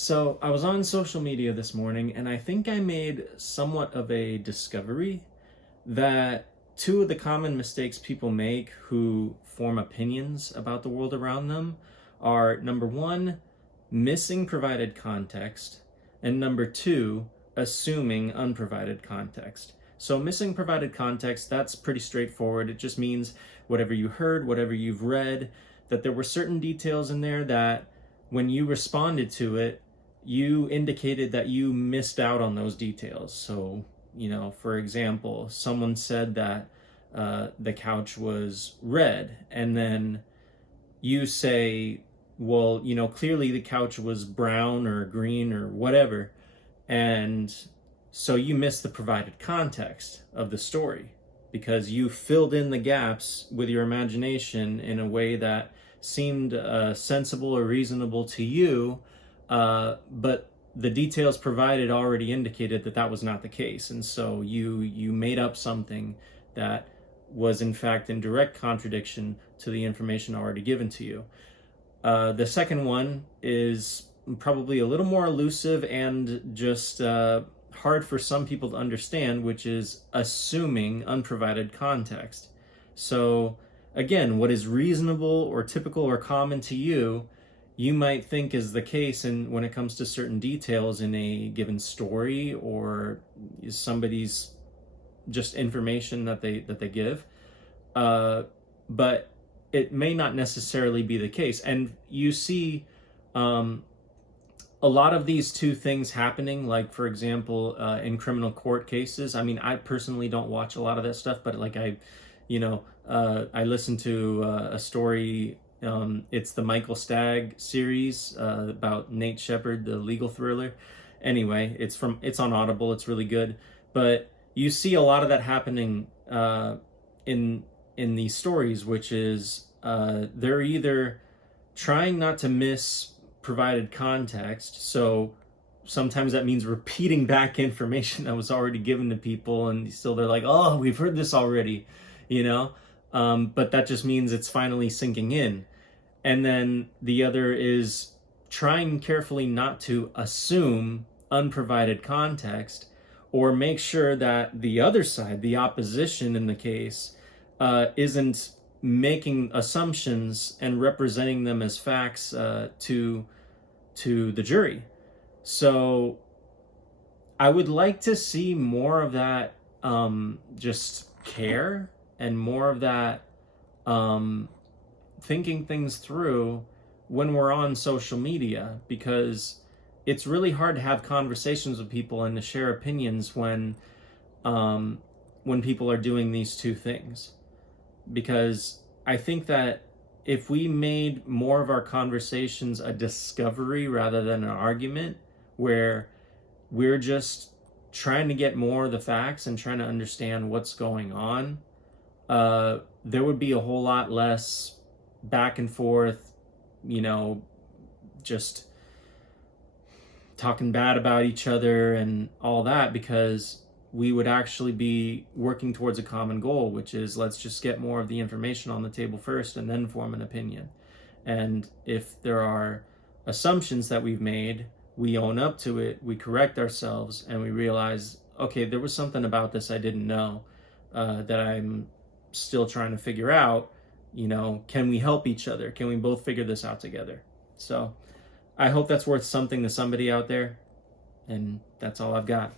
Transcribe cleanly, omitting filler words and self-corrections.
So I was on social media this morning and I think I made somewhat of a discovery that two of the common mistakes people make who form opinions about the world around them are number one, missing provided context, and number two, assuming unprovided context. So missing provided context, that's pretty straightforward. It just means whatever you heard, whatever you've read, that there were certain details in there that when you responded to it, you indicated that you missed out on those details. So, for example, someone said that the couch was red, and then you say, well, clearly the couch was brown or green or whatever. And so you missed the provided context of the story because you filled in the gaps with your imagination in a way that seemed sensible or reasonable to you, but the details provided already indicated that that was not the case. And so you made up something that was in fact in direct contradiction to the information already given to you. The second one is probably a little more elusive and just hard for some people to understand, which is assuming unprovided context. So again, what is reasonable or typical or common to you, you might think is the case and when it comes to certain details in a given story or somebody's just information that they give, but it may not necessarily be the case. And you see a lot of these two things happening, like for example, in criminal court cases. I mean, I personally don't watch a lot of that stuff, but like I listened to a story. It's the Michael Stagg series about Nate Shepard, the legal thriller. Anyway, it's on Audible. It's really good. But you see a lot of that happening in these stories, which is they're either trying not to miss provided context. So sometimes that means repeating back information that was already given to people, and still they're like, oh, we've heard this already, but that just means it's finally sinking in. And then the other is trying carefully not to assume unprovided context or make sure that the other side, the opposition in the case, isn't making assumptions and representing them as facts to the jury. So I would like to see more of that just care and more of that thinking things through when we're on social media, because it's really hard to have conversations with people and to share opinions when people are doing these two things. Because I think that if we made more of our conversations a discovery rather than an argument, where we're just trying to get more of the facts and trying to understand what's going on, there would be a whole lot less back and forth, just talking bad about each other and all that, because we would actually be working towards a common goal, which is let's just get more of the information on the table first and then form an opinion. And if there are assumptions that we've made, we own up to it, we correct ourselves, and we realize, okay, there was something about this I didn't know that I'm still trying to figure out. Can we help each other? Can we both figure this out together? So I hope that's worth something to somebody out there. And that's all I've got.